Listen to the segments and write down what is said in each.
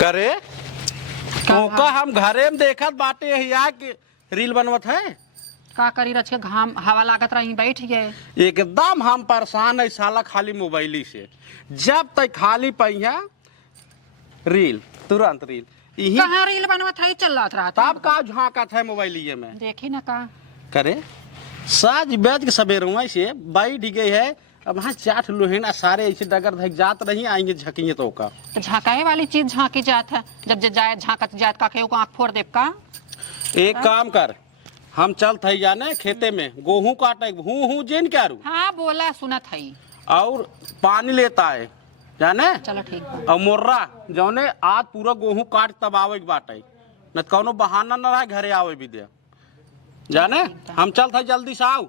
करे ओका हम घरे में देखत बाटे हिया कि रील बनवत है। का करी रच के घाम हवा लागत रही बैठ गए। एकदम हम परेशान है साला खाली मोबाइली से। जब तक खाली पहिया रील तुरंत रील यही कहाँ रील बनवत है चल रहा था। तब का झांकत है मोबाइलिए में देखी ना का करे साज बैठ के सवेरुआ से बैठ गई है। अब वहाँ चाट लोहेना सारे ऐसे डगर धक जात नहीं आएंगे झकिए तो का झाँकाए वाली चीज झाँकी जात है। जब जाए झाँकत जात का के आँख फोड़ देव का। एक काम कर हम चल थे जाने खेते में गेहूं काटे हूँ जेन क्या रू हाँ बोला सुनत है। और पानी लेता है जाने चलो ठीक है। और मोर्रा जौने आज पूरा गेहूं काट तब आवे के बाटे न कौनो बहाना न रहा घरे आवे भी दे जाने हम चल थे जल्दी से आओ।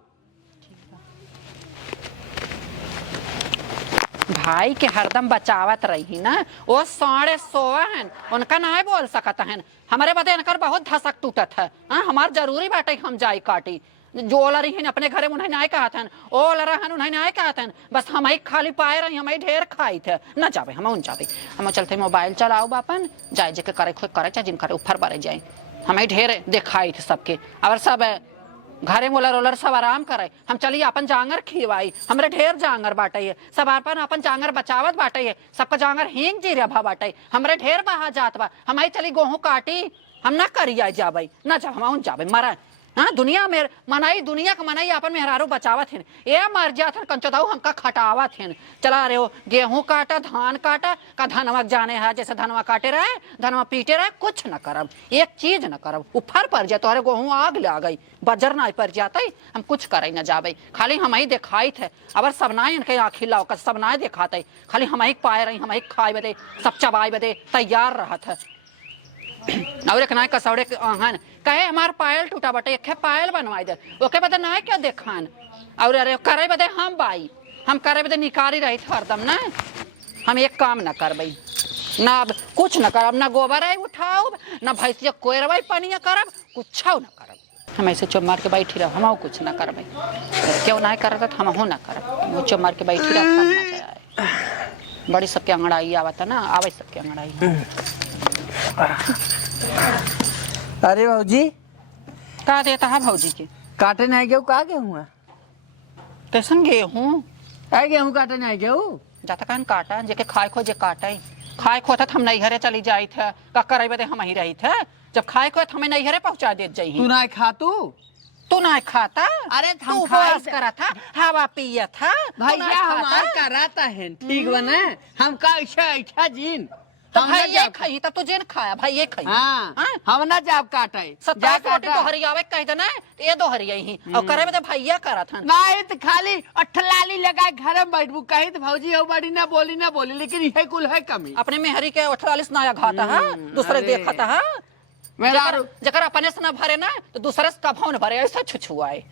भाई के हरदम बचावत रही ना वो साढ़े सोहन उनका ना बोल सकत है। हमारे बदे इनकर बहुत धसक टूटत है। हमार जरूरी बाटे हम जाई काटी जो रही है अपने घरे उन्हें ना कहत हन ओ रहन उन्हें ना कहत हन बस हम ही खाली पाए रही हम ढेर खाई थे न जावे हम उन जावे हम चलते मोबाइल चलाओ बापन जाए जे के करे खुद करे चाहे जिनकर ऊपर बारे जाए हम ढेर दिखाई थे सबके और सब घरे मोलर ओलर सब आराम करे हम चलिए अपन जांगर खिवाई हमरे ढेर जांगर बाटे है सब अपन जांगर बचावत बाटे है सबका जांगर हींग जी रहा बाटे हमरे ढेर बहा जात बा हम चली गेहूं काटी हम ना करिया जाबे ना जा हम जाबे मरा। हाँ दुनिया में मनाई दुनिया का मनाई अपन मेहरारू बचावत है ये मर जात है कंचोदाऊ हमका खटावत है। चला रहे हो गेहूं काटा धान काटा का धनवा जाने है जैसे धनवा काटे रहे धनवा पीटे रहे कुछ न करब एक चीज न करब उफर पड़ जाए तोहरे गेहूं आग ले गई बजर ना पड़ जाते हम कुछ करे न जाबे खाली हम ही दिखाई थे अबर सब ना इनके आँखी लाओ सब ना दिखाते खाली हम ही पाए रही हम ही खाए बदे सब चबाए बदे तैयार रहत है। और एक ना कसौड़े आहन कहे हमार पायल टूटा बटे एक पायल बनवाई दे ओके बदे ना क्या देखान और अरे करे बदे हम बाई हम करे बदे निकाली रही हरदम ना हम एक काम न करबई ना अब कुछ न करब ना गोबर है उठाओ ना भैंसिया कोयरवाई पानिया करब कुछ न करब हम ऐसे चुप मार के बैठी रह हम कुछ न करबई क्यों ना करत हम हो ना करब चुप मार के बैठी रह बड़ी सबके अंगड़ाई आवत ना आवे सबके अंगड़ाई। अरे भौजी का देता है भौजी के काटे नहीं गेहूँ का गेहूँ कैसन गेहूँ है गेहूँ काटे नहीं गेहूँ जाता कहन काटा जेके खाए खो जे काटे खाए खो हम नहीं घरे चली जाई थे का करे बदे हम ही रही थे जब खाए खो हमें नहीं घरे पहुंचा देत जाई तू ना खा तू ना खाता अरे तू उपवास करा था हवा पिया था भैया हमार कराता है ठीक बने हम का अच्छा जीन तो भाई ये खाई तब तो जेन खाया भाई ये खाई हाँ हम ना जाब काटे सत्ता रोटी तो हरियावे कह देना ये दो हरिया ही और करे में तो भैया करा था नहीं तो खाली अठलाली लगाए घर में बैठबू कहीं तो भौजी हो बड़ी ना बोली लेकिन ये कुल है कमी अपने मेहरी के 48 नया खाता है दूसरे देखता है मेरा जकर अपने से न भरे ना तो दूसरे से कभाव न भरे ऐसा छुछुआए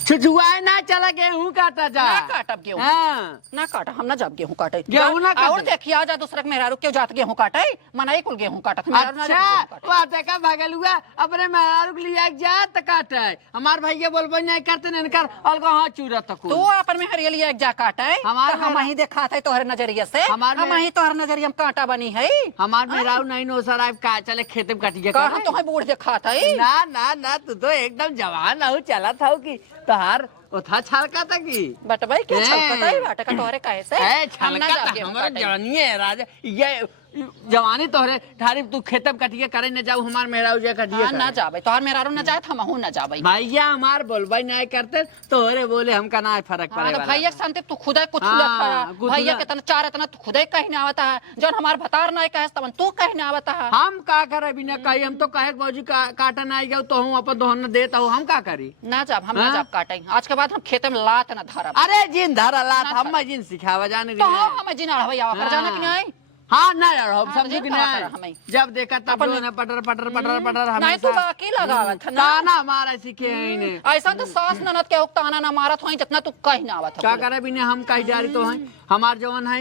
छुछुआए ना चला गेहूँ काटा जा ना काटब गेहूँ हाँ। ना काटा हम ना जब गेहूँ काटे गेहूँ ना काटे। और देखिए आ जा दूसरे के मेहरारू क्यों जात गेहूँ काटे मनाई कुल गेहूँ काटत अच्छा वो देखा भागल हुआ अपने मेहरारू के लिए जात काटे हमार भैया बोलबो नहीं करते नहीं कर अलगा हाथ चूरा तक तू अपन मेहरिया लिए जा काटे हमार हम ही देखा थे तोहरे नजरिया से हम ही तोहरे नजरिया में कांटा बनी है हमार मेहरारू नहीं नो सर आप का चले खेते में कटिए का हम तो बूढ़ देखा था ना ना ना तू तो एकदम जवान हो चला था कि तोहार उठा छलका था की बट भाई क्या छलका है बाटा का तोहरे काहे से हम ना जाब हमारा जवानी है राजा ये जवानी तोहरे ठारी तू खेतम कटिए करे न जाऊ हमार मेहरारू जे कटिए ना जाबे तोहर मेहरारू न जाए हम ना जाबे भैया हमार बोलबई नहीं करते तोहरे बोले हमका ना फर्क पड़े वाला भैया संते तू खुदे कुछ भैया के तना चार तना तू खुदे कहीं ना आवता है जन हमार भतार नहीं कहे तब तू कहीं ना आवता है हम का करे बिना कही हम तो कहे बाबूजी काटा ना जाओ तो हम अपन दोहन देता हूं हम का करी ना जाब हम ना जाब काटे आज के बाद हम खेते में लात ना धरब अरे जिन धरा लात हम जिन सिखावा जाने तो हम जिन भैया कर जाने कि नहीं हाँ ना यार हम समझ कि नहीं जब देखा तब जो ना पटर पटर पटर पटर नहीं तू बाकी लगावत है ना ना हमारा सीखे ही नहीं ऐसा तो सास ननद के उक्ताना ना मारत होई जितना तू कहीं ना आवत क्या करे बिना हम कहीं डारी तो हैं हमार जवन है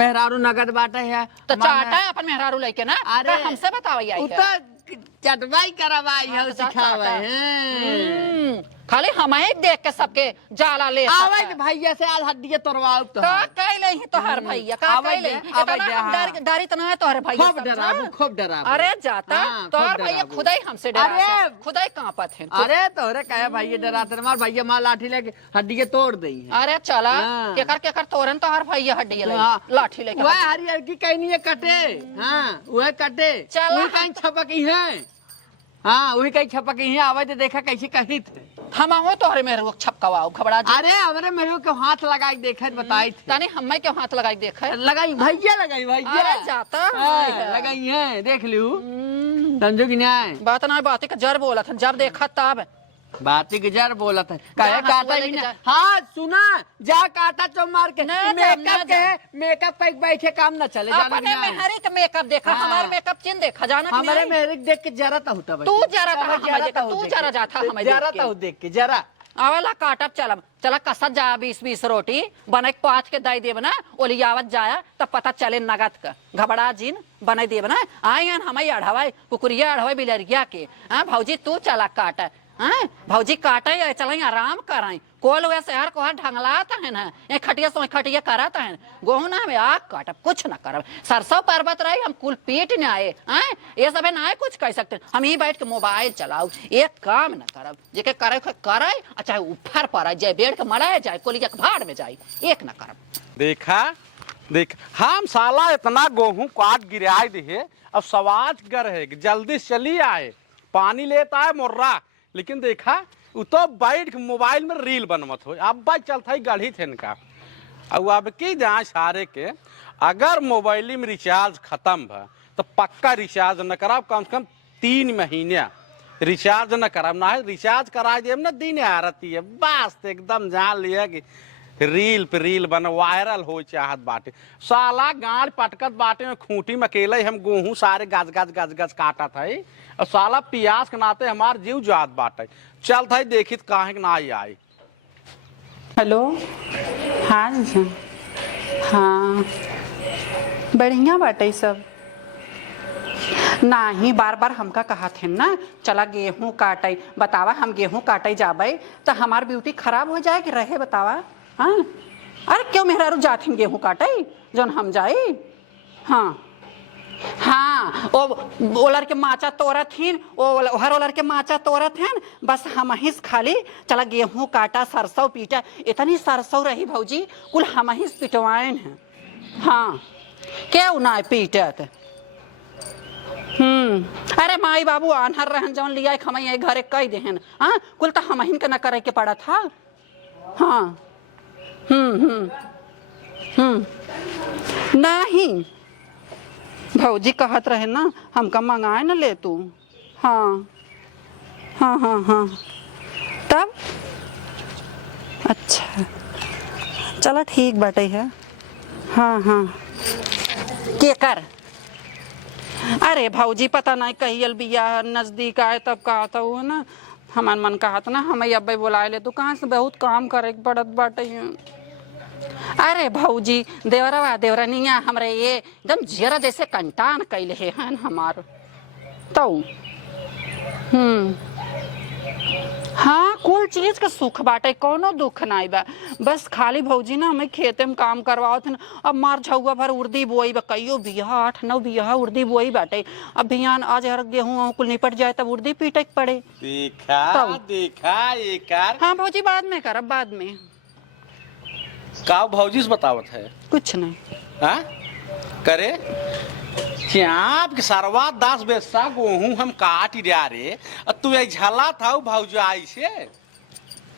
मेहरारू नगद बाटे है तो चाटा है अपन मेहरारू लेके ना अरे हमसे बतावई आई चटवाई करवाई है सिखावे हैं खाली हम ही देख के सबके जाला ले आवे भैया से आज हड्डी तोड़वाओ तो का कहले यही तोहर भैया का आवाज कहले दे, आवाज दे, हाँ। डरी तना है तोहर भैया खूब डराबू, खूब डराबू। अरे जाता हाँ, तोहर खूब भैया डराबू। खुदा ही हमसे डरा अरे! खुदा ही कांपत है अरे तोहरे कहे भैया डराते मार भैया मार लाठी लेके हड्डी के तोड़ दई है। अरे चला हाँ। केकर तोरन तोहर भैया हड्डी हाँ। लाठी लेके वह हरियर की कहीं नहीं है कटे। हाँ वह कटे चल। वही कहीं छपकी है। हाँ वही कहीं छपकी है। आवाज देखा कैसी कही थे। हम आओ तोहरे में रुक छपकवाओ घबरा जी अरे हमरे मेरे को हाथ लगा के देखा बताई थे। तनी हमें क्यों हाथ लगाई देखे लगाई भैया लगाई भैया। अरे जाता हाँ, लगाई है देख लियो समझो कि नहीं। बात ना बात का जर बोला था जब देखा तब बाती के जर बोला था जा, कहे हाँ, काटा बोले ही कि ना। जा। हाँ सुना जा काटा तो मार के ना जा, ना मेकअप जा। के मेकअप पे बैठे काम न चले जाना अपने में हर एक मेकअप देखा हाँ। हमारे मेकअप चिन्ह देखा जाना कि हमारे नहीं? मेरे देख के जरा तो होता तू जरा था हमें देख, तू जरा जा था हमें जरा देख के। तो देख के जरा आवाला काटब चलब चला कसत जा 20-20 रोटी बने पाँच के दाई देब ना ओलियावत जाया तब पता चले नगद का घबरा जिन बने देब ना आयन हमें अढ़वाई कुकुरिया अढ़वाई बिलरिया के हाँ भौजी तू चला काट हाँ भौजी काटे चल आराम कराई कोल वैसे हर को ढंगलाता है ना ये खटिया सो खटिया कराता है गोहना में आग काटब कुछ न करब सरसों पर्वत रही हम कुल पीट न आए हाँ ये सब ना कुछ कह सकते हम ही बैठ के मोबाइल चलाऊ एक काम न करब जेके करे करे चाहे ऊपर पर जाए बेड़ के मराए जाए कोलिया के भाड़ में जाए एक न करब देखा देख हम साला इतना गेहूं काट गिराए दिए अब सवाज कर है कि जल्दी से चली आए पानी लेता है मुर्रा लेकिन देखा वो तो बैठ के मोबाइल में रील बनमत हो अब बात चलता है गढ़ी थे इनका अब अब की जाए सारे के अगर मोबाइल में रिचार्ज खत्म है तो पक्का रिचार्ज न कराब कम से कम 3 महीने रिचार्ज न कराब ना है रिचार्ज करा दे ना दिन आरती है बस एकदम जान लिया कि रील पे रील बन वायरल हो चाहत बाटे साला गाड़ पटकत बाटे में खूंटी में अकेले हम गेहूं सारे गज गज काटा था और साला पियास के नाते हमार जीव जात बाटे चल था देखित काहे के ना आई हेलो हाँ जी हाँ बढ़िया बाटे सब नाही बार बार हमका कहा थे ना चला गेहूं काटे बतावा हम गेहूं काटे जाबे तो हमार ब्यूटी खराब हो जाए कि रहे बतावा हाँ अरे क्यों मेहरारू जाथिन गेहूं काटे जौन हम जाए हाँ हाँ ओलर के माचा तोड़त हिन हर ओलर के माचा तोड़त हैं बस हम ही खाली चला गेहूं काटा सरसों पीटा इतनी सरसों रही भौजी कुल हम ही पिटवाएन हैं हाँ क्यों ना पीटत अरे माई बाबू आन्हर रहन जौन लिया खमई घरे कह देहन हाँ कुल तो हम ही के न करे के पड़ा था हाँ नहीं भौजी कहत रहे ना हमका मंगाए न ले तू हाँ हाँ हाँ हाँ तब अच्छा चला ठीक बाटे है हाँ हाँ के कर अरे भौजी पता नहीं कहियल बिया नजदीक आए तब कहा था वो ना हमार मन कहा था ना हमें अब बुलाए ले तू कहाँ से बहुत काम करे पड़त बाटे अरे भौजी देवरनिया हमरे ये एकदम जरा जैसे कंटान कैले हैं हमार तो हाँ कुल चीज का सुख बाटे कोनो दुख नहीं बा बस खाली भौजी ना हमें खेते में काम करवाओ थे अब मार झुआ भर उर्दी बोई बा कईयो बिहा 8-9 बिहा उर्दी बोई बाटे अब बिहान आज हर गेहूं कुल निपट जाए तब उर्दी पीटे के पड़े देखा एकार हाँ भौजी बाद में करब बाद में का भौजी से बतावत है कुछ नहीं हाँ करे चाप के सरवा 10 बेसा गेहूं हम काट दिया रे और तू झला था भौजाई से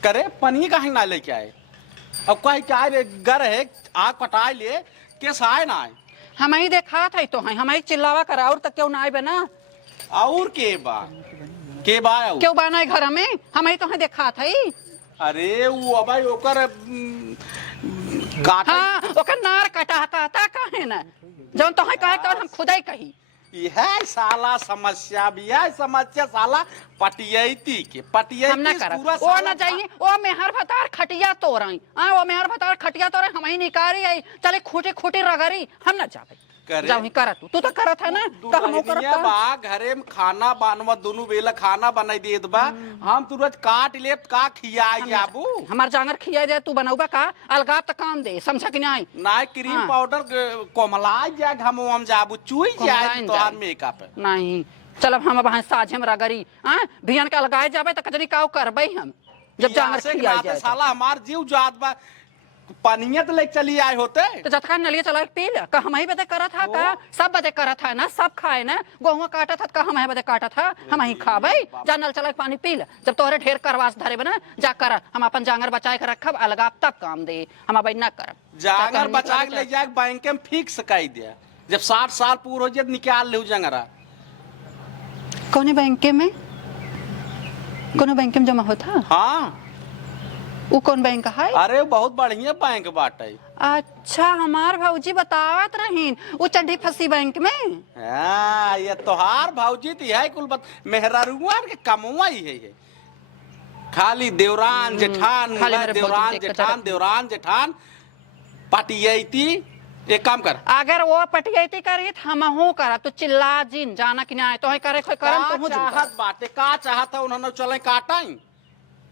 करे पनी कहीं ना लेके आए अब कहीं क्या रे गर है आग पटाए ले कैसे आए ना आए हम ही देखा था तो है हम ही चिल्लावा करा और तक क्यों ना आए बना और के बा क्यों बाना है घर में हम ही तो है देखा था ही अरे वो अब ओकर काटा हाँ ओकर नार कटा काहे ना जौन तो है कहे तो हम खुद ही कही यह साला समस्या भी है समस्या साला पटियती के पटियती हम ना करब ओ ना चाहिए ओ मेहर भतार खटिया तोड़ाई हां ओ मेहर भतार खटिया तोड़े हम ही निकारी आई चले खूटे खूटे रगरी हम ना जाबे करे। जाऊँ करत तू तो करत है ना तो हम दुल्हनिया करत बा घरे में खाना बनवा दोनों बेला खाना बनाई देत बा हम तुरंत काट ले का खियाई जाबू हमार जांगर खिया दे तू बनौबा का अलगाव तक काम दे समझ कि नहीं ना क्रीम हाँ। पाउडर कोमलाई जाए हम जाबू चुई जाए कोमलाइन तोहार जाए। मेकअप नहीं चल अब हम वहाँ साझे में रगरी हाँ भियन के अलगाए जाबे तो कजरी का करबे हम जब जांगर पियासे के खिया नाते जाए साला हमार जीव जात बा पनियत ले चली आए होते तो जतका नलिया चला के पी ले का हम ही बदे करत था का सब बदे करत है ना सब खाए ना गेहूं काटा था का हम ही बदे काटा था हम ही खाबे जा नल चला के पानी पी ले जब तोहरे ढेर करवास धरे बना जा कर हम अपन जांगर बचाए के रखब अलगाव तब काम दे हम अब ना करब जांगर बचा के ले जाए बैंक में फिक्स कई दे जब 60 साल पूरा हो जाए निकाल ले जंगरा कौन बैंक में कौन बैंक में जमा होता हाँ वो कौन बैंक है अरे बहुत बढ़िया बैंक बाटे अच्छा हमार भौजी बतावत रहीन वो चंडी फंसी बैंक में हाँ ये तोहार भौजी तो है कुल बात मेहरारुआ के कमुआ ही है ये खाली देवरान जेठान खाली मेरे देवरान भौजी देख के जेठान देवरान जेठान पटियती एक काम कर अगर वो पटियती करी तो हम हूँ करा तो चिल्ला जिन जाना कि नहीं तो करे कोई करम तो हूँ चाहत बाटे का चाहत है उन्होंने चले काटाई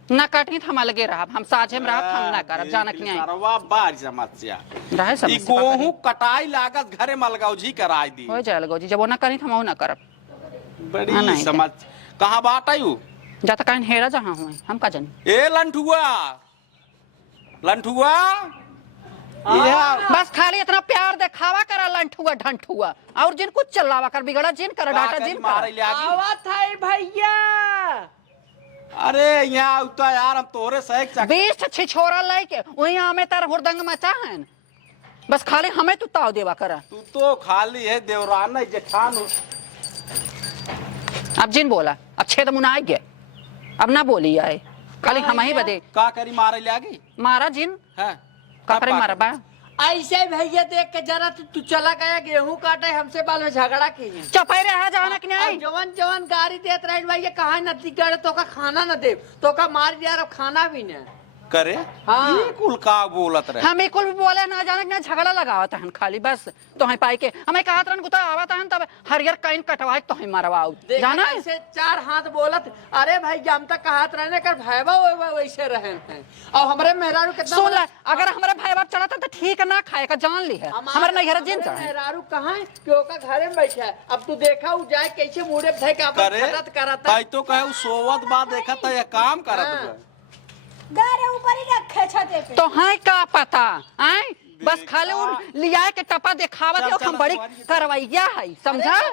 ना कटनी तो हम अलगे रहब हम साझे में रहब हम ना करब जाना कि नहीं सरवा बार समस्या रहे ई समस्या गेहूं कटाई लागत घरे मलगौजी कराई दी हो जाए लगो जी जब वो ना करी तो हम ना करब हाँ, बड़ी नहीं समझ कहाँ बात आई जाता कहीं हेरा जहाँ हुए हम का जानी ए लंठुआ लंठुआ यह बस खाली इतना प्यार दिखावा करा लंठुआ ढंठुआ और जिन कुछ चलावा कर बिगड़ा जिन कर डाटा जिन मारे कर ले आगी आवत है भैया अरे यहाँ उतना यार हम तोरे सही चक 20 छिछोरा लेके वही हमें तार हुरदंग मचा है बस खाली हमें तू ताव देवा करा तू तो खाली है देवरान जेठान अब जिन बोला अब छेद मुनाई गए अब ना बोली आए खाली हम ही बदे का करी मारे ले आगी मारा जिन हैं कपड़े मारबा ऐसे भैया देख के जरा तू चला गया गेहूं काटे हमसे बाल में झगड़ा किए चपाई रहा जाना कि नहीं जवन जवन गाड़ी देत रहे भैया कहा न टिकट तो का खाना न दे तो का मार दिया अब खाना भी न करे हाँ। ये कुल का बोलत रहे हम कुल भी बोले ना जाने कि ना झगड़ा लगावत हन खाली बस तो हम पाई के हमें कहत रहन गुता आवत हन तब हरियर काइन कटवाए तो हम मारवाऊ जाना है? ऐसे चार हाथ बोलत अरे भाई हम तक कहत रहने कर भैया वैसे रहे हैं और हमरे मेहरारू कितना सुन ले अगर हमारे भाई बाप चला था तो ठीक है ना खाए का जान ली है हमारे नैहरा जिन का है मेहरारू कहाँ है कि ओका घरे में बैठा है अब तू देखा उ जाए कैसे मुड़े धै के अपन करे खदत करता आई तो कहे सोवत बात देखा था ये काम करत हाँ। बा। गारे ऊपर ही रखे छते पे तो है का पता आए बस खाली उन लिया के टपा दिखावत है चल, हम बड़ी चल, करवैया है समझा है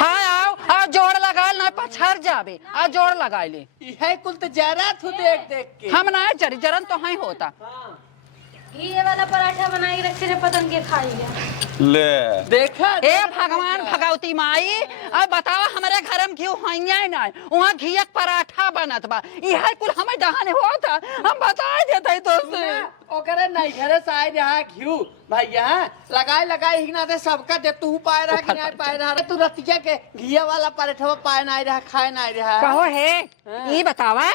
हाँ आओ आओ जोड़ लगा ना पछड़ जाबे आ जोड़ लगा ले है कुल तो जरा तू देख देख के हम ना जरी जरन तो है होता ये वाला पराठा बनाई रखे रे पतंग के खाई ले ले देखा ए भगवान भगवती माई अब बताओ हमारे घर में घी है ना वहाँ घी पराठा बनत बा यह कुल हमें डहाने होता हम बता देते तो से ओकरे नहीं घरे से आए रहा घिउ भैया लगाए लगाए ही ना दे सबका दे तू पाए रहा कि नहीं पाए रहा तू रतिया के घिया वाला पराठा पाए नहीं रहा खाए नहीं रहा कहो है ये बतावा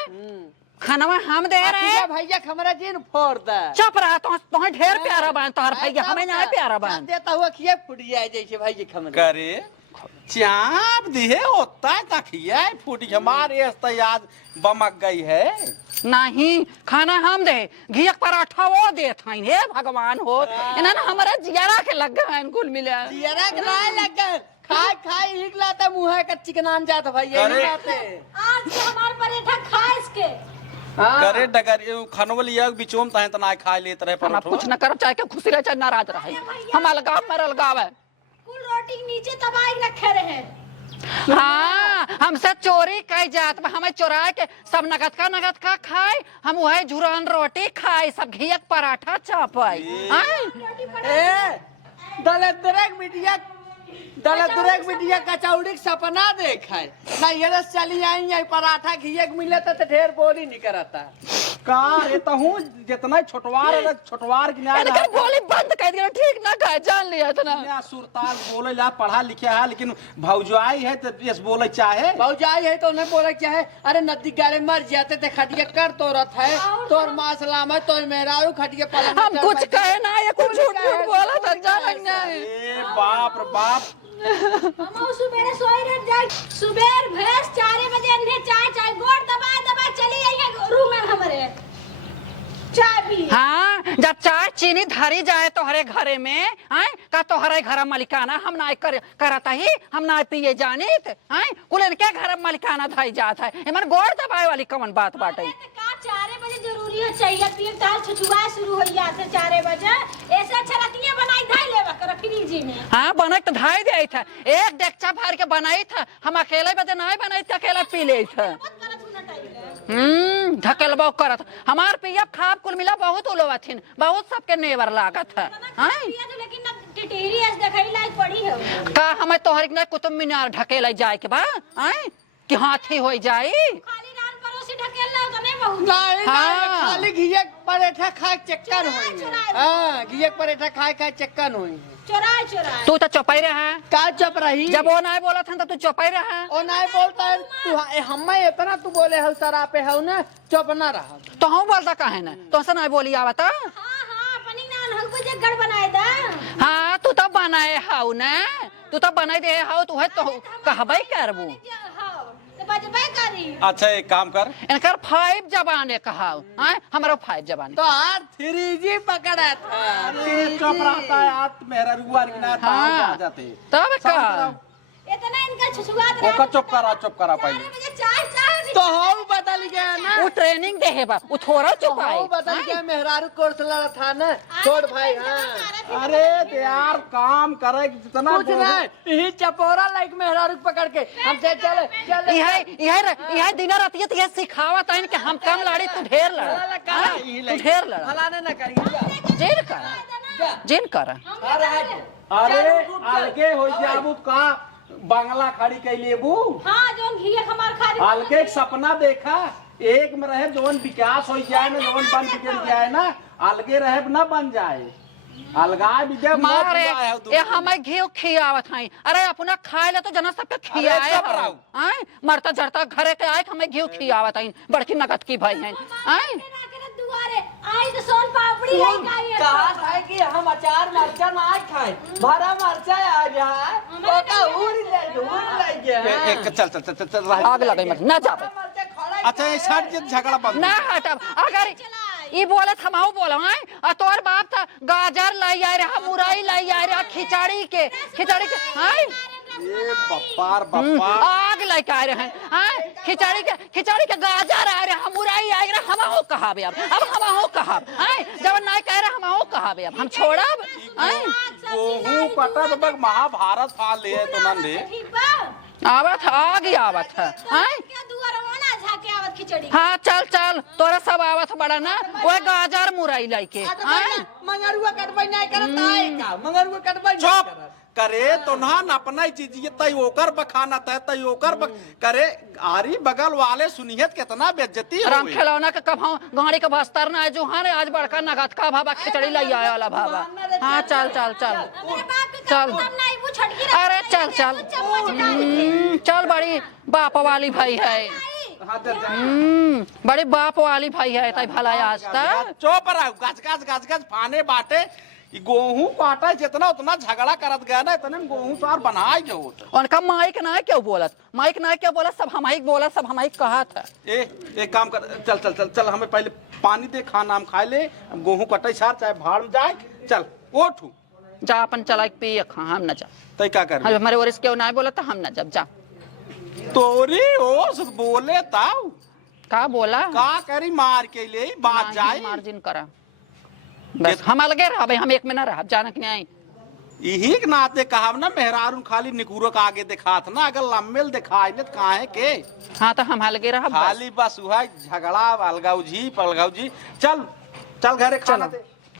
खानवा हम दे रहे भैया भैया हमरा जिन फोड़ दे चुप रहा तो ढेर प्यारा बन तोहर भैया हमें ना प्यारा बन देता हुआ खिए फुटिया जैसे भैया खमरे करे चाप दिए होता है तखिया फूट हमारे आज बमक गई है नहीं खाना हम दे घी पराठा वो दे थाइन हे भगवान हो इन्हें हमारा जियारा के लग गए कुल मिला जियरा के नहीं लगे खाए खाए हिगलाता मुंह का चिकनान जात भैया अरे। हिगलाते आज से हमार पराठा खा इसके करे डगर खनवल ये बिचोम तहे तना खा लेत रहे हम परोठो कुछ न करब चाहे के खुशी रहे चाहे नाराज रहे हम अलगाव में अलगाव है कुल रोटी नीचे दबाई रखे रहे हाँ हमसे चोरी कई जात हमें चोराए के सब नगद का खाए हम वही झुरन रोटी खाए सब घी पराठा चापाई ए दलदरक बिटिया कचौड़ी के सपना देखा है ना ये चली आई है पराठा घी मिले तो ढेर बोली नहीं करता का रहता हूँ जितना छोटवार गिनाए इनकर बोली बंद कर दिया ठीक ना कहे जान लिया इतना ना सुरताल बोले ला पढ़ा लिखा है लेकिन भौजाई है तो यस बोले चाहे भौजाई है तो उन्हें बोला क्या है, अरे नदी गाड़े मर जाते थे खटिया कर तो रथ है तोर माँ सलाम है तोर मेहरारू खटिया पलंग हम कुछ कहे ना ये कुछ झूठ झूठ बोला था जान ए बाप रे बाप हम सुबह सोई रह जाए सुबह भैंस 4 बजे अन्ने चाय गोड़ दबा चली आई है रूम में हमारे चाय पी। हाँ जब चाय चीनी धरी जाए तोहरे घरे में आए का तोहरे घर मालिकाना हम ना करता ही हम ना पिए जानित आए कुल इनके घर मालिकाना धाई जात है एमन गोड़ दबाए वाली कौन बात बाटे का 4 बजे जरूरी है चाहिए पीर ताल छुछुआ शुरू हो जाते 4 बजे ऐसे अच्छा रतिया बनाई धाई लेवा कर फ्रिज में। हाँ बना तो धाई दे था एक डेक्चा भर के बनाई था हम अकेले बजे नहीं बनाई था अकेला पी ले था ढकेलबो करत हमार पिया खाब कुल मिला बहुत उलोवा थिन बहुत सबके नेवर लागत है लेकिन ना टिटेरी ऐसे देखई लायक पड़ी है का हमें तोहर के कुतुब मीनार ढकेला जाए के बा आए कि हाथी हो जाई खाली रान परोसी ढकेलना तो नहीं बहुत नहीं हाँ। खाली घिया पराठा खाए चक्कर होई हां घिया पराठा खाए चक्कर होई चोराए तू तो चौपाई रहा का चुप रही जब वो नहीं बोला था तो तू चौपाई रहा ओ नहीं बोलता है तू हमें इतना तू बोले हल सरा पे हौ ना चुप ना रहा तो हम बोलता काहे ना तो से नहीं बोली आवता हां अपनी नान हमको जगड़ बनाए दा हाँ तू तो बनाए हाउ ना तू तो बनाई दे हाउ तू है तो कहबई करबू हां तो बजबे करी। अच्छा एक काम कर इनकर 5 जबान कहाऊ हां हमारा 5 जबान तो हाथ 3G पकड़ा था चुप रहता है आज मेरा रुआ गिनार पाँव आ जाते तब का इतना इनका छुछुआत ओका चुप करा 4 पहले बजे चाय तो हौ बदल गया ना वो ट्रेनिंग दे है बा वो थोड़ा तो चुप हौ बदल गया मेहरारू कोर्स लड़ा था ना छोड़ भाई हां अरे यार काम करे जितना कुछ नहीं यही चपोरा लाइक मेहरारू पकड़ के हम चले यह दिन रात ये सिखावत है कि हम कम लड़ी तू ढेर लड़ा हाँ? तू ढेर लड़ा फलाने ना करिए जेल कर अरे अलगे हो जाबू का बांग्ला खड़ी कैले बू हां जोन घिया हमार खा अलगे एक सपना देखा एक में रहे जोन विकास हो जाए ना जोन बन बिगड़ जाए ना अलगे रहे ना बन जाए अलगाए बिगड़ मारे ये हमें घी खियावत है अरे अपना खाए ले तो जना सबके खियाए हैं मरता जरता घरे के आए हमें घी खियावत है बड़की नगद की भाई हैं दुआरे आई तो सोन पापड़ी है कहा है कि हम अचार मरचा ना खाए भरा मरचा आ जाए तो का उड़ ले गया चल आग लगे मत ना जाबे अच्छा ये छट जे झगड़ा बंद ना हटब अगर ई बोले थमाऊ बोला है और तोर बाप था गाजर लाई आ रहा मुरई लाई आ रहा खिचड़ी के हैं ये बप्पार आग लेके आ रहे हैं खिचड़ी के गाजर आ रहे हम मुरई आ रहे हम हो कहाबे अब हम हो कहाब हैं जब नहीं कह रहे हम हो कहाबे अब हम छोड़ब हैं गोहूं कटत बग महाभारत फाल ले तो नंदे आवत आवत है हैं क्या दुआरे ना झाके आवत खिचड़ी हाँ चल तोरा सब आवत बड़ा ना वो गाजर मुरई लेके हैं मंगरुआ कटबै नहीं करत आए का मंगरुआ कटबै चुप करे तो ना अपना चीज ये तय ओकर बखाना तय ओकर करे आरी बगल वाले सुनियत कितना बेइज्जती राम खिलौना के कब गाड़ी का बस्तर ना जो है आज बड़का नगद का भाबा खिचड़ी लाई आया वाला भाबा हाँ चल अरे चल बड़ी बाप वाली भाई है बड़ी बाप वाली भाई है तय भला आज तक चुप रहो गच फाने बाटे गेहूं काटा जितना उतना झगड़ा करत गया ना इतने गेहूं सार बनाए जो उनका माइक ना क्यों बोलत सब हमाइक बोलत सब हमाइक कहा था एक काम कर चल हमें पहले पानी दे खाना हम खाए ले गेहूं कटे सार चाहे भाड़ में जाए चल ओठू जा अपन चला पिए खा हम न जा तय क्या कर हमारे ओरिस क्यों ना बोला था हम न जब जा तोरी ओस बोले ताऊ का बोला का करी मार के ले बात जाए मार्जिन करा बस हम अलगे रहा हम एक में ना रहा जानक नहीं यही के नाते कहा ना मेहरारू खाली निकुरक आगे दिखात ना अगर लम्बेल दिखाई ले काहे के हाँ तो हम अलगे रहा खाली बस हुआ झगड़ा अलगाऊ जी चल घरे खाना दे